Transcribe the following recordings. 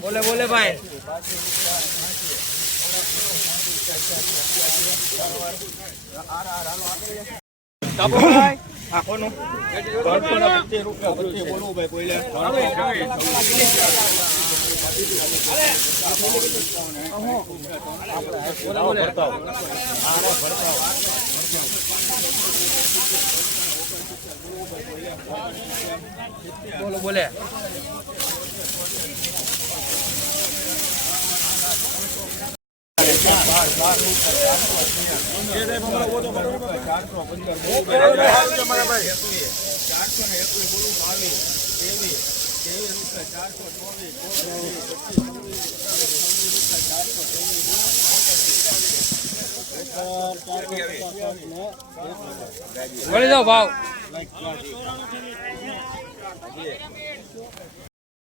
બોલે બોલે ભાઈ. આખોનું. રૂપિયા બોલવું ભાઈ કોઈને. બોલો બોલે. ચારસો જાઓ ભાવ પચાસ રૂપિયા બોલું બાવન પંચાવન એકસો ને સત્તાવન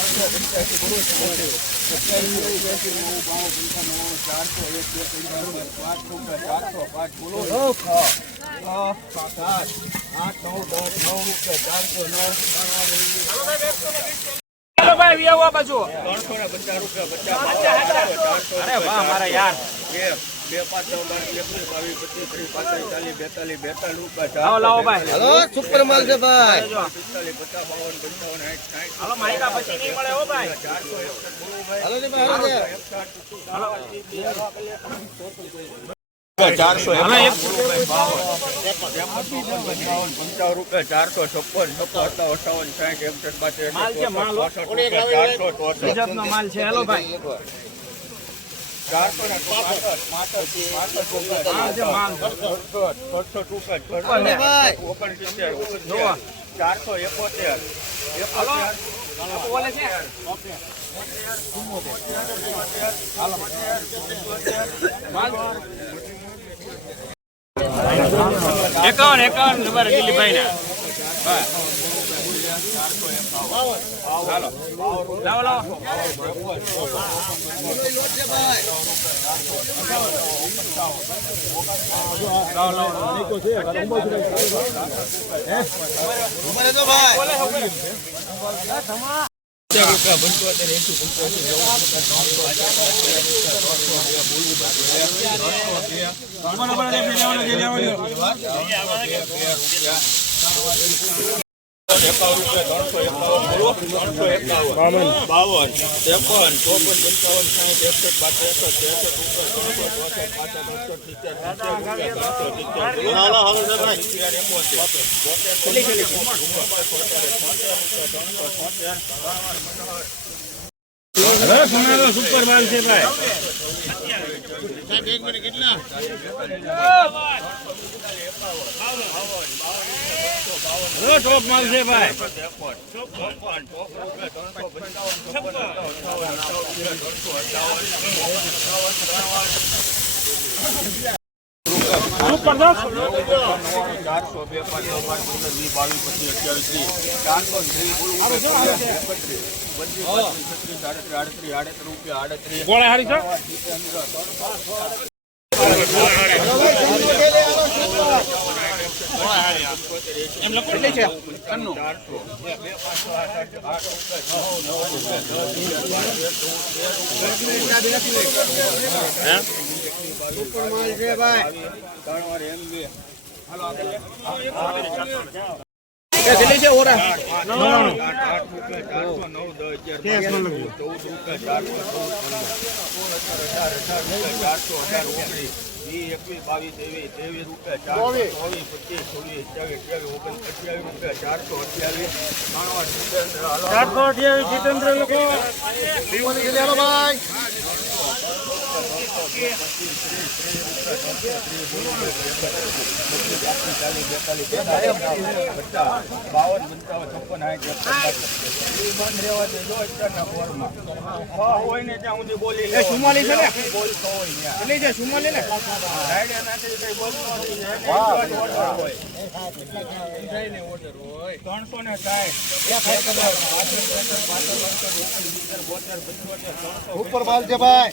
ત્રણસો નવ્વાણું ચારસો એક એકોતેર બાય ગણવા ચારસો પાંચ બોલો આઠ નવ દસ નવ રૂપિયા ચારસો નવ ત્રણસો ને પચાસ રૂપિયા પચાસ અરે વાહ મારા યાર બે બે પાંચ નવ બાર એકવીસ બાવીસ પચીસ ત્રીસ પાંત્રીસ ચાલીસ બેતાલીસ બેતાલીસ રૂપિયા લાવો લાવો ભાઈ. હાલો સુપર માલ છે ભાઈ. પિસ્તાલીસ પચાસ બાવન પંચાવન સાઠ સાઠ હાલો માહિકા પછી નહીં મળે હો ભાઈ. ચારસો એકસઠ ચારસો પંચાવન રૂપિયા ચારસો છપ્પન છપ્પન અઠાવન સાઠ એકસઠ બાસઠ માલ છે, માલ હો. ચોસઠ ચારસો ચોસઠ ગુજરાતનો માલ છે હેલો ભાઈ ચારસો એકોતેર એકોતેર એકાવન એકાવન નંબર દિલીપભાઈ ના લાવો લાવો. ઊભા રહેજો ભાઈ બાવન બાવન ત્રેપન ચોપન પંચાવન સાઠ એકસઠ બાસઠ એકસઠ ત્રણસો સુપર માલ છે ભાઈ હવે ટોપ માલ છે ભાઈ. ચારસો બે પાંચ પાંચ પંદર વીસ બાવીસ પચીસ અઠ્યાવીસ ચારસો આડત્રીસ આડત્રીસ રૂપિયા આડત્રીસ એમ લખો માલ છે બે કેટલી છે ઓરા આઠ ચારસો નવ દસ અગિયાર ચૌદ રૂપિયા ચારસો ચૌદ પંદર સોળ અઢાર અઢાર રૂપિયા ચારસો અઢાર ઓગણીસ વીસ એકવીસ બાવીસ ત્રેવીસ ત્રેવીસ રૂપિયા ચારસો ચોવીસ પચીસ છવ્વીસ અઠ્યાવીસ અઠ્યાવીસ ઓગણ અઠ્યાવીસ રૂપિયા ચારસો અઠ્યાવીસ અઠ્યાવીસ જીતેન્દ્ર ભાઈ બાવન પંચાવન ને ત્યાં. ત્રણસો ને સાઠ ઉપર માલ છે ભાઈ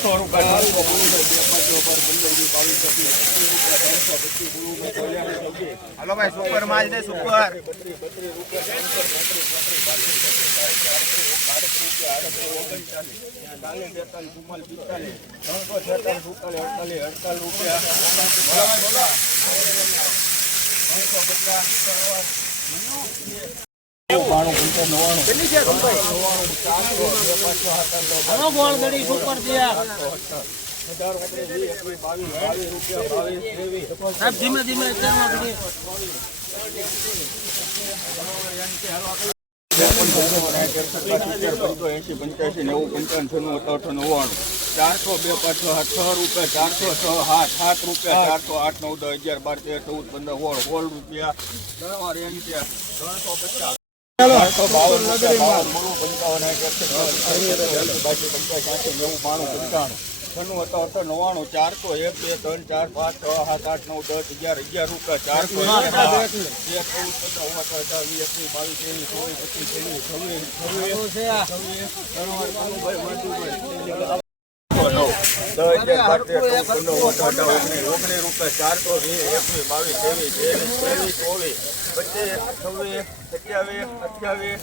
એસી રૂપિયા હાલો ભાઈ સુપર માલ છે સુપર. રૂપિયા ધીમે ધીમે એસી પંચ્યાસી નેવું પંચાવન છન્નું અઠાવન નવ્વાણું ચારસો બે પાંચ છ રૂપિયા ચારસો છ સાત સાત રૂપિયા ચારસો આઠ નવ દસ અગિયાર બાર તેર ચૌદ પંદર સોળ સોળ રૂપિયા ત્રણસો પચાસ. છન્નું અઠાવન નવ્વાણું ચારસો એક બે ત્રણ ચાર પાંચ છ સાત આઠ નવ દસ અગિયાર અગિયાર રૂપિયા ચારસો એક ચૌદ પંદર અઢાર વીસ બાવીસ ત્રેવીસ ચોવીસ પચીસ છવ્વીસ છવ્વીસ છવ્વીસ ઓગણીસ ઓગણીસ રૂપિયા ચારસો વીસ એકવીસ બાવીસ ત્રેવીસ ત્રેવીસ ત્રેવીસ ચોવીસ પચીસ છવ્વીસ સત્યાવીસ અઠ્યાવીસ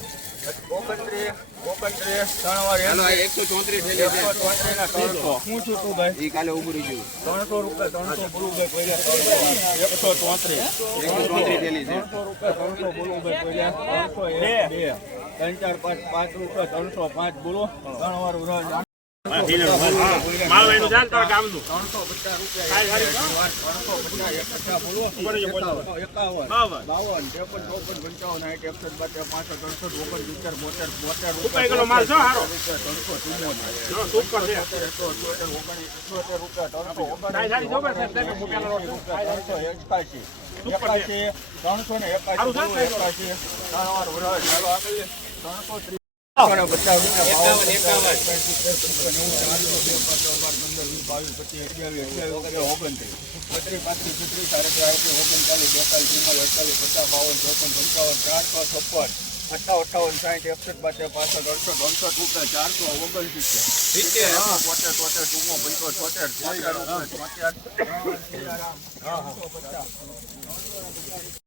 ઓગણત્રીસ ઓગણત્રીસ ત્રણ એકસો ચોત્રીસ એકસો ચોત્રીસ ના ત્રણસો. હું છું તું ભાઈ? કાલે ઉભરી ગયું. ત્રણસો રૂપિયા ત્રણસો બોલું ભાઈ પહેલા ત્રણસો એકસો ચોત્રીસ ત્રણસો રૂપિયા ત્રણસો બોલું ભાઈ પહેલા ત્રણસો એક બે. ત્રણ ચાર પાંચ પાંચ રૂપિયા ત્રણસો પાંચ બોલો ત્રણ વાર ત્રણસો ને એકાશી ત્રણસો ત્રીસ. અઠ્ઠાવન અઠ્ઠાવન સાઠ એકસઠ બાસઠ પાસઠ અડસઠ અડસઠ રૂપિયા ચારસો ઓગણસિત્તેર તોતેર તોતેર ચુમ્મો પંચો રૂપિયા છોતેર